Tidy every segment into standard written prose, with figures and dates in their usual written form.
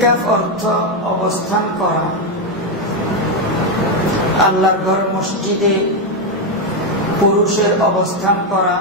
ইতিকাফ অর্থ অবস্থান করা। আল্লাহর ঘর মসজিদে পুরুষের অবস্থান করা,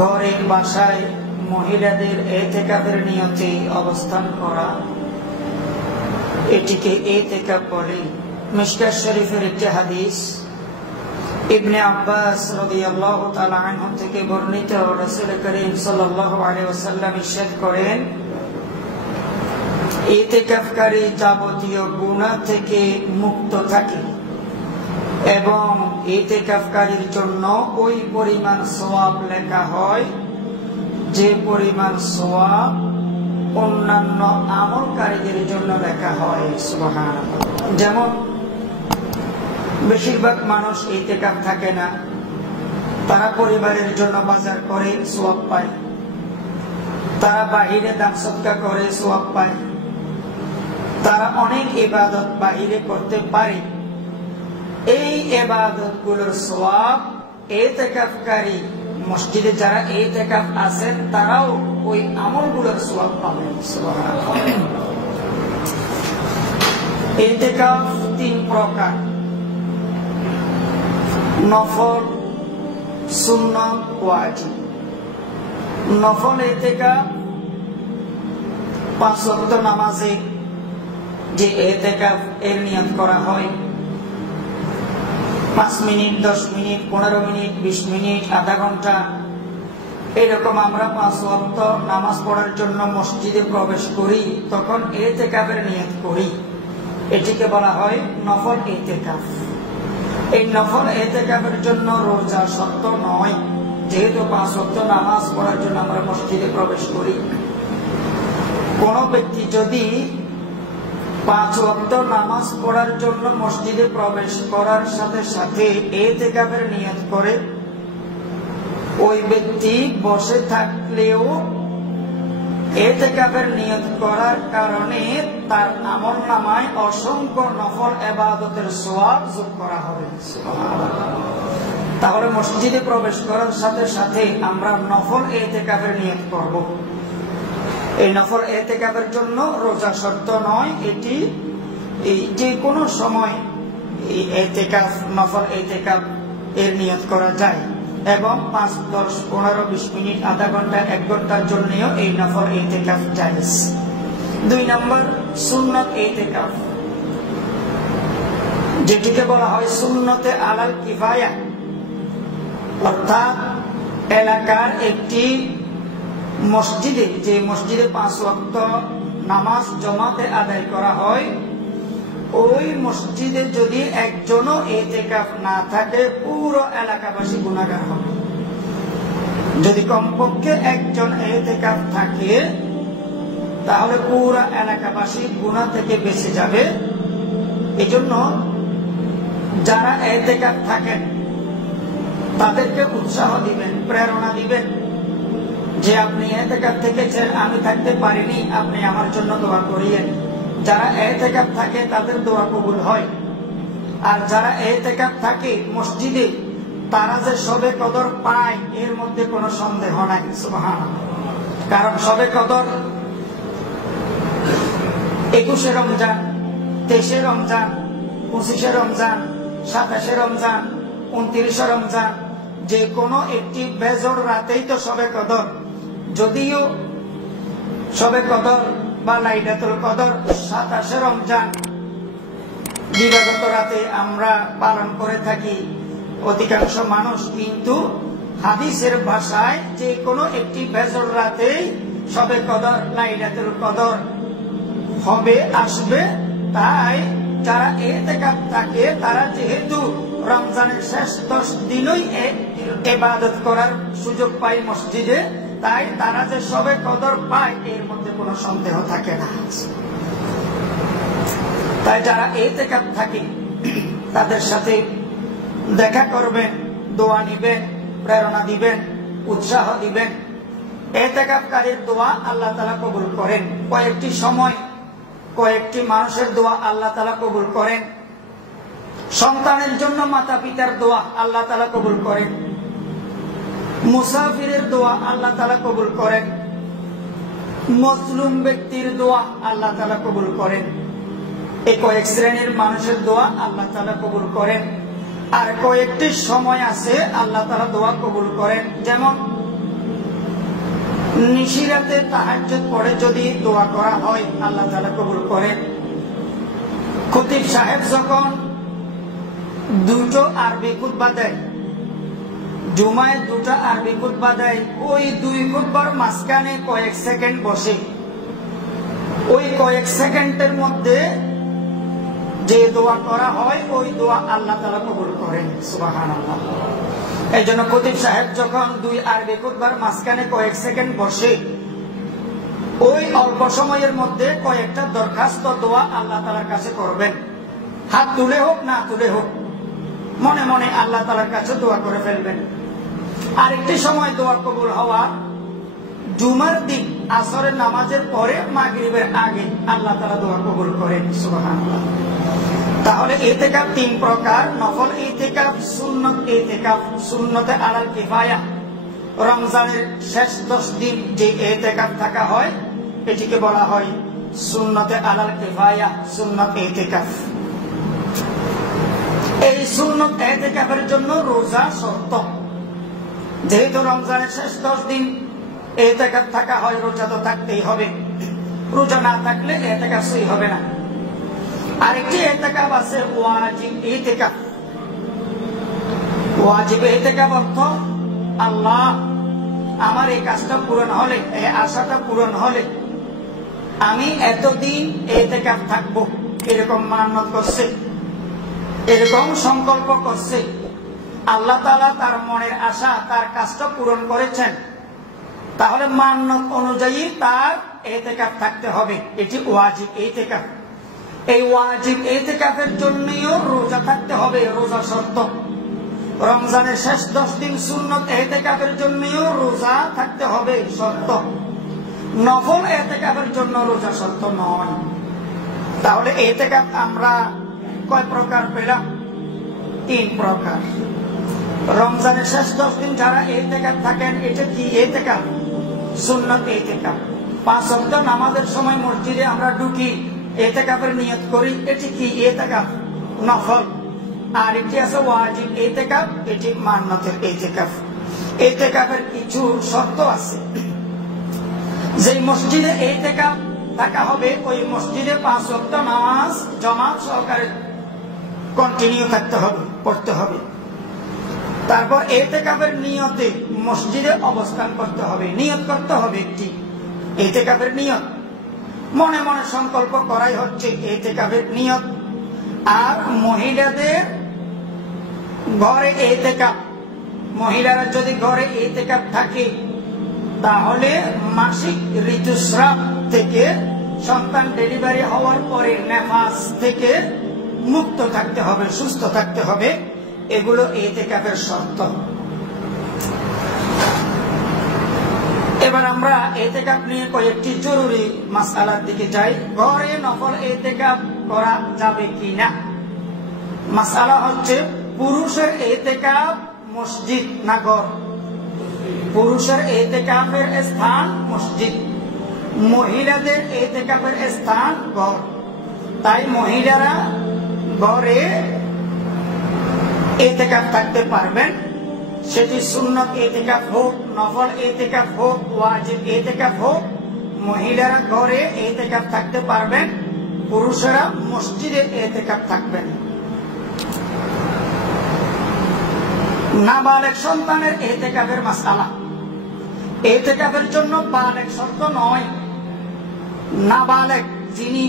ঘরে বাসায় মহিলাদের ইতিকাফের নিয়তে অবস্থান করা, এটিকে ইতিকাফ বলে। মিশকাত শরীফের একটি হাদিস ইবনে আব্বাস রাদিয়াল্লাহু তাআলা আনহু থেকে বর্ণিত, রাসূল করিম সাল্লাল্লাহু আলাইহি ওয়াসাল্লাম ইরশাদ করেন, ইতিকাফকারী যাবতীয় গুনাহ থেকে মুক্ত থাকে এবং ইতিকাফকারীর জন্য ওই পরিমাণ সওয়াব লেখা হয় যে পরিমাণ সওয়াব অন্যান্য আমলকারীদের জন্য লেখা হয়। সুবহানাল্লাহ। যেমন বেশিরভাগ মানুষ ইতিকাফ থাকে না, তারা পরিবারের জন্য বাজার করে সওয়াব পায়, তারা বাহিরে দান সদকা করে সওয়াব পায়, তারা অনেক ইবাদত বাহিরে করতে পারে। এই ইবাদতগুলোর সওয়াব ইতিকাফকারী মসজিদে যারা ইতিকাফ আছেন তারাও ওই আমলগুলোর সওয়াব পাবেন। সুবহানাল্লাহ। ইতিকাফ তিন প্রকার: নফল, সুন্নাত, ওয়াজিব। নফল ইতিকাফ 5 ওয়াক্ত নামাজে যে ইতিকাফ এর নিয়ত করা হয়, 5 মিনিট, 10 মিনিট, 15 মিনিট, 20 মিনিট, আধা ঘন্টা, এরকম আমরা 5 ওয়াক্ত নামাজ পড়ার জন্য মসজিদে প্রবেশ করি, তখন ইতিকাফের নিয়ত করি। এটিকে বলা হয় নফল ইতিকাফ। এই নফল ইতিকাফের জন্য রোজা শর্ত নয়, যেহেতু 5 ওয়াক্ত নামাজ পড়ার জন্য আমরা মসজিদে প্রবেশ করি। কোন ব্যক্তি যদি 5 ওয়াক্ত নামাজ পড়ার জন্য মসজিদে প্রবেশ করার সাথে সাথে ইতিকাফের নিয়ত করে, ওই ব্যক্তি বসে থাকলেও ইতিকাফের নিয়ত করার কারণে তার আমলনামায় অসংখ্য নফল ইবাদতের সওয়াব যোগ করা হবে। তাহলে মসজিদে প্রবেশ করার সাথে সাথে আমরা নফল ইতিকাফের নিয়ত করব। এই নফল ইতিকাফের জন্য রোজা শর্ত নয়, এটি যে কোনো সময় এই ইতিকাফ, নফল ইতিকাফ এর নিয়ত করা যায় এবং 5, 10, 15, 20 মিনিট, আধা ঘন্টা, 1 ঘন্টার জন্যও এই নফল ইতিকাফ জায়েজ। 2 নম্বর সুন্নাত ইতিকাফ, যেটিকে বলা হয় সুন্নতে আলাল কিফায়া, অর্থাৎ এলাকার একটি মসজিদে, যে মসজিদে 5 ওয়াক্ত নামাজ জমাতে আদায় করা হয়, ওই মসজিদে যদি একজনও ইতিকাফ না থাকে পুরো এলাকাবাসী গুনাহগার হবে। যদি কমপক্ষে একজন ইতিকাফ থাকে তাহলে পুরো এলাকাবাসী গুনাহ থেকে বেঁচে যাবে। এজন্য যারা ইতিকাফ থাকেন তাদেরকে উৎসাহ দিবেন, প্রেরণা দিবেন যে আপনি ইতিকাফ থেকেছেন, আমি থাকতে পারিনি, আপনি আমার জন্য দোয়া করিয়েন। যারা ইতিকাফ থাকে তাদের দোয়া কবুল হয়। আর যারা ইতিকাফ থাকে মসজিদে, তারা যে শবে কদর পায় এর মধ্যে কোনো সন্দেহ নাই। সুবহানাল্লাহ। কারণ শবে কদর 21শে রমজান, 23শে রমজান, 25শে রমজান, 27শে রমজান, 29শে রমজান, যে কোনো একটি বেজোড় রাতেই তো শবে কদর। যদিও শবে কদর বা লাইলাতুল কদর 27শে রমজান দিবাগত রাতে আমরা পালন করে থাকি অধিকাংশ মানুষ, কিন্তু হাদিসের ভাষায় যে কোনো একটি বেজোড় রাতেই শবে কদর, লাইলাতুল কদর হবে, আসবে। তাই যারা ইতিকাফ থাকে তারা যেহেতু রমজানের শেষ 10 দিনই ইবাদত করার সুযোগ পায় মসজিদে, তাই তারা যে শবে কদর পায় এর মধ্যে কোনো সন্দেহ থাকে না। তাই যারা ইতিকাফ থাকে তাদের সাথে দেখা করবেন, দোয়া নিবেন, প্রেরণা দিবেন, উৎসাহ দিবেন। ইতিকাফকারীর দোয়া আল্লাহ তাআলা কবুল করেন। কয়েকটি সময় কয়েকটি মানুষের দোয়া আল্লাহ তাআলা কবুল করেন। সন্তানের জন্য মাতা পিতার দোয়া আল্লাহ তাআলা কবুল করেন। মুসাফিরের দোয়া আল্লাহ তাআলা কবুল করেন। মজলুম ব্যক্তির দোয়া আল্লাহ তাআলা কবুল করেন। এই কয়েক শ্রেণীর মানুষের দোয়া আল্লাহ তাআলা কবুল করেন। আর কয়েকটি সময় আছে আল্লাহ তাআলা দোয়া কবুল করেন, যেমন নিশিরাতে তাহাজ্জুদ পড়ে যদি দোয়া করা হয় আল্লাহ তাআলা কবুল করেন। খতিব সাহেব যখন দুটো আরবি খুতবা দেয়, জুমায় দুটো আরবি খুতবা দেয়, ওই দুই খুতবার মাঝখানে কয়েক সেকেন্ড বসে, ওই কয়েক সেকেন্ডের মধ্যে যে দোয়া করা হয় ওই দোয়া আল্লাহ তাআলা কবুল করেন। সুবহানাল্লাহ। এই জন্য খতিব সাহেব যখন দুই আরবি খুতবার মাঝখানে কয়েক সেকেন্ড বসে, ওই অল্প সময়ের মধ্যে কয়েকটা দরখাস্ত দোয়া আল্লাহ তাআলার কাছে করবেন। হাত তুলে হোক না তুলে হোক, মনে মনে আল্লাহ তাআলার কাছে দোয়া করে ফেলবেন। আরেকটি সময় দোয়া কবুল হওয়া জুমার দিন আসরের নামাজের পরে মাগরিবের আগে আল্লাহ তাআলা দোয়া কবুল করেন। সুবহানাল্লাহ। তাহলে ইতিকাফ তিন প্রকার: নফল ইতিকাফ, সুন্নত ইতিকাফ। সুন্নতে আলাল কিফায়া, রমজানের শেষ 10 দিন যে ইতিকাফ থাকা হয় এটিকে বলা হয় সুন্নতে আলাল কিফায়া, সুন্নত ইতিকাফ। এই সুন্নত ইতিকাফের জন্য রোজা শর্ত। যেহেতু রমজানের শেষ 10 দিন ইতিকাফ থাকা হয়, রোজা তো থাকতেই হবে, রোজা না থাকলে ইতিকাফ সই হবে না। আরেকটি ইতিকাফ আছে ওয়াজিব ইতিকাফ। ওয়াজিব ইতিকাফ অর্থ আল্লাহ আমার এই কাজটা পূরণ হলে, এই আশাটা পূরণ হলে আমি এতদিন ইতিকাফ থাকবো, এরকম মান্যত করছে, এরকম সংকল্প করছে। আল্লাহ তাআলা তার মনের আশা, তার কাজটা পূরণ করেছেন, তাহলে মান্যত অনুযায়ী তার ইতিকাফ থাকতে হবে। এটি ওয়াজিব ইতিকাফ। এই ওয়াজিব ইতিকাফের জন্যও রোজা থাকতে হবে, রোজা শর্ত। রমজানের শেষ 10 দিন সুন্নত ইতিকাফের জন্যও রোজা থাকতে হবে, শর্ত। নফল ইতিকাফের জন্য রোজা শর্ত নয়। তাহলে ইতিকাফ আমরা কয় প্রকার পেলাম? 3 প্রকার। রমজানের শেষ 10 দিন যারা ইতিকাফ থাকেন, এটা কি ইতিকাফ? সুন্নত ইতিকাফ। 5 ওয়াক্ত নামাজের সময় মসজিদে আমরা ঢুকি, ইতিকাফের নিয়ত করি, এটি কি ইতিকাফ? নফল। আর এটি আছে ওয়াজিব ইতিকাফ, এটি মান্যতের ইতিকাফ। ইতিকাফের কিছু শর্ত আছে। যে মসজিদে ইতিকাফ থাকা হবে ওই মসজিদে 5 ওয়াক্ত নামাজ জামাত সহকারে কন্টিনিউ থাকতে হবে, পড়তে হবে। তারপর ইতিকাফের নিয়তে মসজিদে অবস্থান করতে হবে, নিয়ত করতে হবে একটি ইতিকাফের নিয়ত। মনে মনে সংকল্প করাই হচ্ছে ইতিকাফের নিয়ত। আর মহিলাদের ঘরে ইতিকাফ, মহিলারা যদি ঘরে ইতিকাফ থাকে তাহলে মাসিক ঋতুস্রাব থেকে, সন্তান ডেলিভারি হওয়ার পরে নেফাস থেকে মুক্ত থাকতে হবে, সুস্থ থাকতে হবে। এগুলো ইতিকাফের শর্ত। এবার আমরা ইতিকাফ নিয়ে কয়েকটি জরুরি মাসআলার দিকে যাই। ঘরে নফল ইতিকাফ করা যাবে কিনা? মাসআলা হচ্ছে পুরুষের ইতিকাফ মসজিদ না ঘর? পুরুষের ইতিকাফের স্থান মসজিদ, মহিলাদের ইতিকাফের স্থান ঘর। তাই মহিলারা ঘরে ইতিকাফ থাকতে পারবেন, সেটি সুন্নত ইতিকাফ হোক, নফল ইতিকাফ হোক, ওয়াজিব ইতিকাফ হোক। মহিলারা ঘরে ইতিকাফ থাকতে পারবেন, পুরুষেরা মসজিদে ইতিকাফ থাকবেন। নাবালেগ সন্তানের ইতিকাফের মাসআলা। ইতিকাফের জন্য বালেগ শর্ত নয়। নাবালেগ যিনি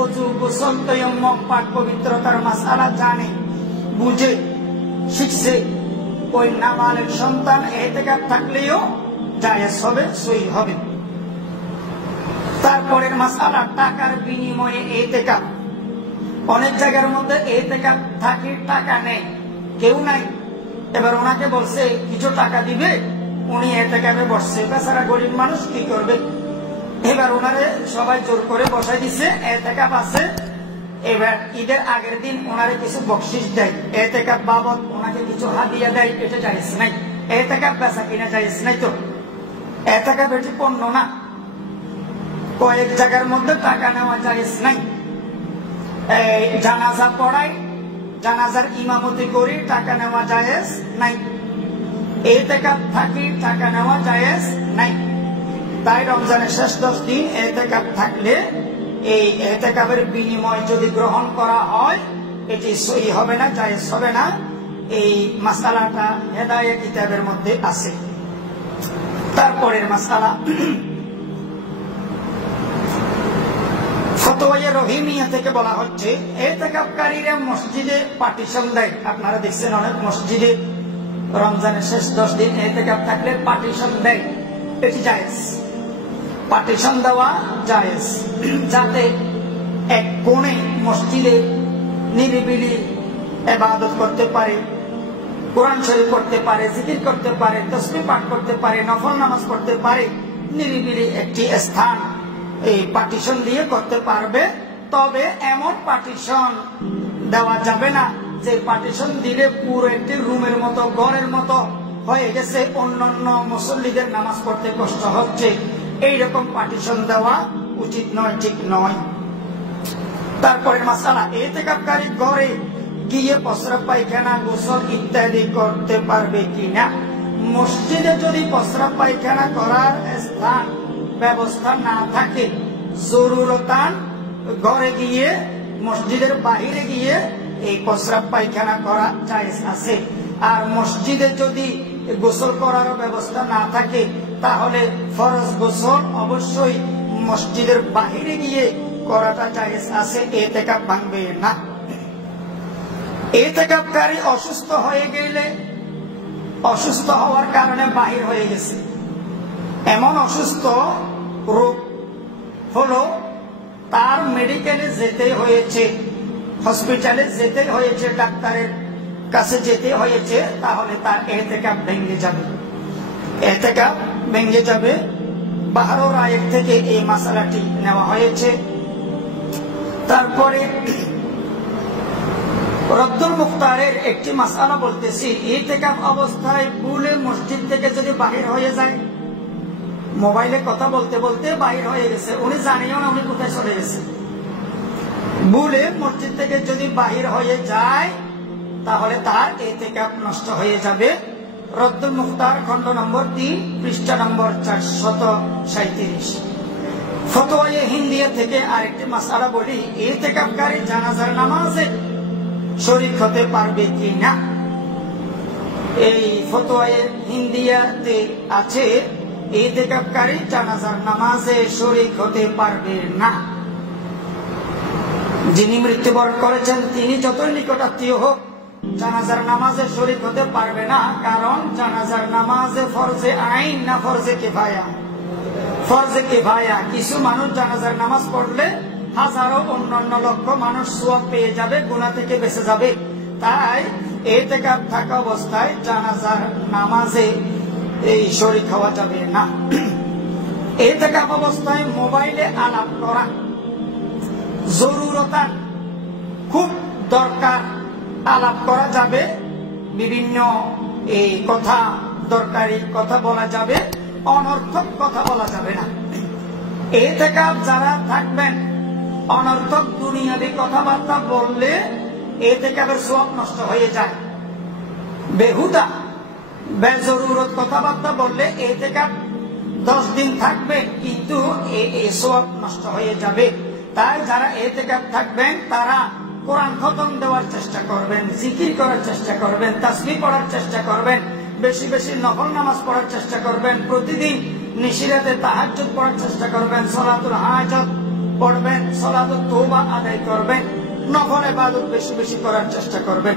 ওযু, গোসল, তায়াম্মুম, পাক পবিত্রতার মাসআলা জানে, বুঝে, শিখছে, ওই নাবালেগ সন্তান ইতিকাফ থাকলেও জায়েজ হবে, সই হবে। তারপরের মাসআলা টাকার বিনিময়ে ইতিকাফ। অনেক জায়গার মধ্যে ইতিকাফ থাকে, টাকা নেই, কেউ নাই। এবার ওনাকে বলছে কিছু টাকা দিবে, উনি ইতিকাফে বসছে, বেচারা গরিব মানুষ কি করবে? এবার ওনারে সবাই জোর করে বসাই দিছে, ইতিকাফ আছে। এবার ঈদের আগের দিন ওনারে কিছু বকশিশ দেয়, ইতিকাফ বাবদ ওনাকে কিছু হাদিয়া দেয়, এটা জায়েজ নাই। ইতিকাফ বেচা কিনা জায়েজ নাই। তো ইতিকাফ এটি পণ্য না, কয়েক জায়গার মধ্যে টাকা নেওয়া জায়েজ নাই। জানাজা পড়াই, জানাজার ইমামতি করি, টাকা নেওয়া জায়েজ নাই। ইতিকাফ থাকি, টাকা নেওয়া জায়েজ নাই। তাই রমজানের শেষ 10 দিন ইতিকাফ থাকলে এই ইতিকাফের বিনিময় যদি গ্রহণ করা হয় এটি সহি হবে না, জায়েজ হবে না। এই মাসালাটা হেদায়েত কিতাবের মধ্যে আছে। তারপরের মাসালা ফতোয়া রহিমিয়া থেকে বলা হচ্ছে ইতিকাফকারীরা মসজিদে পার্টিশন দেয়। আপনারা দেখছেন অনেক মসজিদে রমজানের শেষ 10 দিন ইতিকাফ থাকলে পার্টিশন দেয়, এটি জায়েজ। পার্টিশন দেওয়া জায়েজ, যাতে এক কোণে মসজিদে নিরিবিলি ইবাদত করতে পারে, কোরআন শরীফ পড়তে পারে, জিকির করতে পারে, তাসবিহ পাঠ করতে পারে, নফল নামাজ পড়তে পারে, নিরিবিলি একটি স্থান এই পার্টিশন দিয়ে করতে পারবে। তবে এমন পার্টিশন দেওয়া যাবে না যে পার্টিশন দিলে পুরো একটি রুমের মতো, ঘরের মতো হয়ে গেছে, অন্যান্য মুসল্লিদের নামাজ পড়তে কষ্ট হচ্ছে, এইরকম পার্টিশন দেওয়া উচিত নয়, ঠিক নয়। তারপরে মাসালা ইতিকাফকারী ঘরে গিয়ে প্রস্রাব পায়খানা গোসল ইত্যাদি করতে পারবে কিনা। মসজিদে যদি প্রস্রাব পায়খানা করার স্থান ব্যবস্থা না থাকে, জরুরতান ঘরে গিয়ে, মসজিদের বাহিরে গিয়ে এই প্রস্রাব পায়খানা করা জায়েজ আছে। আর মসজিদে যদি গোসল করার ব্যবস্থা না থাকে তাহলে ফরজ গোসল অবশ্যই মসজিদের বাহিরে গিয়ে করাটা জায়েজ আছে, ইতিকাফ ভাঙবে না। ইতিকাফকারী অসুস্থ হয়ে গেলে, অসুস্থ হওয়ার কারণে বাহির হয়ে গেছে, এমন অসুস্থ রোগ হলো তার মেডিকেলে যেতে হয়েছে, হসপিটালে যেতে হয়েছে, ডাক্তারের কাছে যেতে হয়েছে, তাহলে তার ইতিকাফ ভেঙে যাবে, ইতিকাফ ভেঙে যাবে। বাহরুর আয়াত থেকে এই মাসালাটি নেওয়া হয়েছে। তারপরে রদ্দুল মুখতারের একটি মাসালা বলতেছি, ইতিকাফ অবস্থায় ভুলে মসজিদ থেকে যদি বাহির হয়ে যায়, মোবাইলে কথা বলতে বলতে বাহির হয়ে গেছে, উনি জানিও না উনি কোথায় চলে গেছে, ভুলে মসজিদ থেকে যদি বাহির হয়ে যায় তাহলে তার ইতিকাফ নষ্ট হয়ে যাবে। রদ্দুল মুখতার খণ্ড নম্বর 3 পৃষ্ঠা নম্বর 437। ফতোয়া হিন্দিয়া থেকে আরেকটি মাসালা বলি, ইতিকাফকারী জানাজার নামাজে শরীক হতে পারবে কিনা। এই ফতোয়া হিন্দিয়াতে আছে ইতিকাফকারী জানাজার নামাজে শরীক হতে পারবে না। যিনি মৃত্যুবরণ করেছেন তিনি যতই নিকটাত্মীয় হোক জানাজার নামাজে শরীক হতে পারবে না, কারণ জানাজার নামাজে ফরজে আইন না ফরজে কিফায়া। ফরজে কিফায়া, কিছু মানুষ জানাজার নামাজ পড়লে হাজারো অন্যান্য লক্ষ মানুষ সওয়াব পেয়ে যাবে, গুনাহ থেকে বেঁচে যাবে। তাই ইতিকাফ থাকা অবস্থায় জানাজার নামাজে এই শরীক হওয়া যাবে না। ইতিকাফ অবস্থায় মোবাইলে আলাপ করা জরুরতান, খুব দরকার আলাপ করা যাবে, বিভিন্ন এই কথা, দরকারি কথা বলা যাবে, অনর্থক কথা বলা যাবে না। ইতিকাফ যারা থাকবেন অনর্থক দুনিয়াবি কথাবার্তা বললে ইতিকাফের সওয়াব নষ্ট হয়ে যায়। বেহুদা বেজরুরত কথাবার্তা বললে ইতিকাফ 10 দিন থাকবে কিন্তু এই সওয়াব নষ্ট হয়ে যাবে। তাই যারা ইতিকাফ থাকবেন তারা কোরআন খতম দেওয়ার চেষ্টা করবেন, জিকির করার চেষ্টা করবেন, তাসবিহ পড়ার চেষ্টা করবেন, বেশি বেশি নফল নামাজ পড়ার চেষ্টা করবেন, প্রতিদিন নিশিরাতে তাহাজ্জুদ পড়ার চেষ্টা করবেন, সালাতুল হাজাত পড়বেন, সালাতুত তওবা আদায় করবেন, নফল ইবাদত বেশি বেশি করার চেষ্টা করবেন।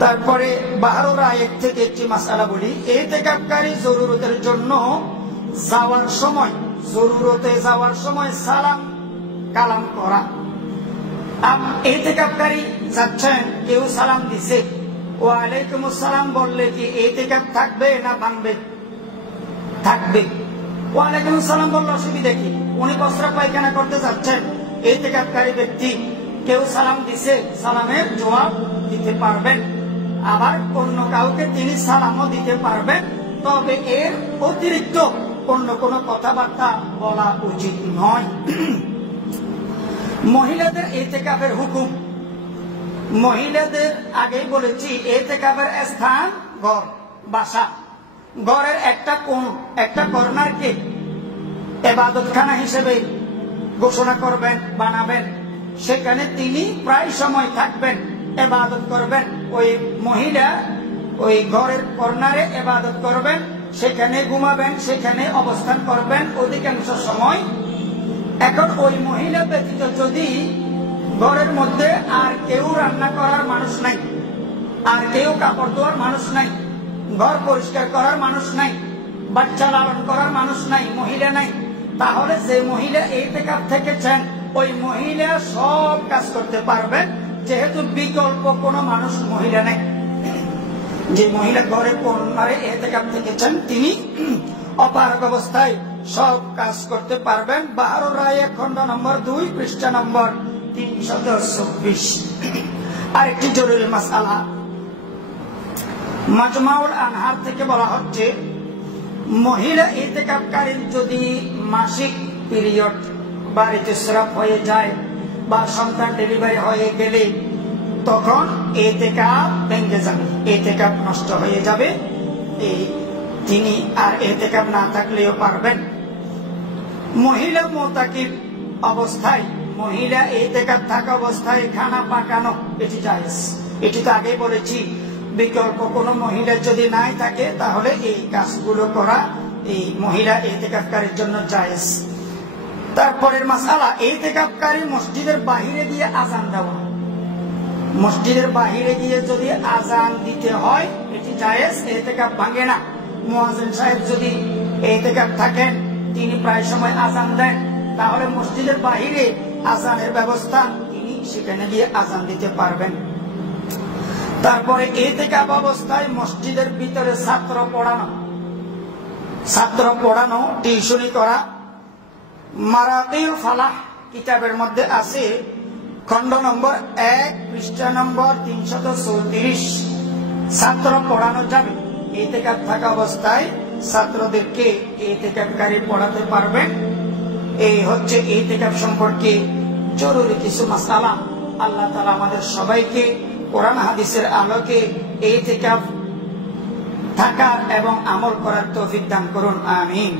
তারপরে বাহরুর আয়াত থেকে একটি মাসালা বলি, ইতিকাফকারী জরুরতের জন্য যাওয়ার সময়, জরুরতে যাওয়ার সময় সালাম কালাম করা। ইতিকাফকারী যাচ্ছেন, কেউ সালাম দিছে, ওয়ালাইকুম আসসালাম বললে কি ইতিকাফ থাকবে না ভাঙবে? থাকবে। ওয়ালাইকুম আসসালাম বললে অসুবিধা কি? উনি প্রস্রাব পায়খানা করতে যাচ্ছেন, ইতিকাফকারী ব্যক্তি, কেউ সালাম দিছে, সালামের জবাব দিতে পারবেন। আবার অন্য কাউকে তিনি সালামও দিতে পারবেন। তবে এর অতিরিক্ত অন্য কোনো কথাবার্তা বলা উচিত নয়। মহিলাদের ইতিকাফের হুকুম, মহিলাদের আগেই বলেছি ইতিকাফের স্থান ঘর, বাসা। ঘরের একটা কোণ, একটা কর্নারকে ইবাদতখানা হিসেবে ঘোষণা করবেন, বানাবেন। সেখানে তিনি প্রায় সময় থাকবেন, ইবাদত করবেন। ওই মহিলা ওই ঘরের কর্নারে ইবাদত করবেন, সেখানে ঘুমাবেন, সেখানে অবস্থান করবেন অধিকাংশ সময়। এখন ওই মহিলা ব্যতীত যদি ঘরের মধ্যে আর কেউ রান্না করার মানুষ নাই, আর কেউ কাপড় ধোয়ার মানুষ নাই, ঘর পরিষ্কার করার মানুষ নাই, বাচ্চা লালন করার মানুষ নাই, মহিলা নাই, তাহলে যে মহিলা ইতিকাফ থেকেছেন ওই মহিলা সব কাজ করতে পারবেন, যেহেতু বিকল্প কোনো মানুষ মহিলা নেই। যে মহিলা ঘরে কর্নারে ইতিকাফ থেকেছেন তিনি অপারগ অবস্থায় সব কাজ করতে পারবেন। বাহারুর রায় খণ্ড নম্বর 2 পৃষ্ঠা নম্বর 324। আরেকটি জরুরি মাসআলা মাজমাউল আনহার থেকে বলা হচ্ছে, মহিলা ইতিকাফকারীর যদি মাসিক পিরিয়ড বা ঋতুস্রাব হয়ে যায় বা সন্তান ডেলিভারি হয়ে গেলে তখন ইতিকাফ ভেঙে যাবে, ইতিকাফ নষ্ট হয়ে যাবে। তিনি আর ইতিকাফ না থাকলেও পারবেন। মহিলা মুতাকিব অবস্থায়, মহিলা ইতিকাফ থাকা অবস্থায় খানা পাকানো এটি জায়েজ। এটি তো আগেই বলেছি, বিকল্প কোনো মহিলা যদি নাই থাকে তাহলে এই কাজগুলো করা এই মহিলা ইতিকাফকারীর জন্য জায়েজ। তারপরের মাসআলা, ইতিকাফকারী মসজিদের বাহিরে গিয়ে আযান দেওয়া। মসজিদের বাহিরে গিয়ে যদি আযান দিতে হয় এটি জায়েজ, ইতিকাফ ভাঙে না। মুয়াজ্জিন সাহেব যদি ইতিকাফ থাকেন, তিনি প্রায় সময় আযান দেন, তাহলে মসজিদের বাহিরে আযানের ব্যবস্থা, তিনি সেখানে গিয়ে আযান দিতে পারবেন। তারপরে ইতিকাফ অবস্থায় মসজিদের ভিতরে ছাত্র পড়ানো, টিউশনি করা। মারাকিল ফালাহ কিতাবের মধ্যে আছে, খণ্ড নম্বর 1 পৃষ্ঠা নম্বর 334। ছাত্র পড়ানো যাবে, ইতিকাফ থাকা অবস্থায় ছাত্রদেরকে ইতিকাফকারী পড়াতে পারবেন। এই হচ্ছে ইতিকাফ সম্পর্কে জরুরি কিছু মাসআলা। আল্লাহ তাআলা আমাদের সবাইকে কোরআন হাদিসের আলোকে ইতিকাফ থাকার এবং আমল করার তৌফিক দান করুন, আমিন।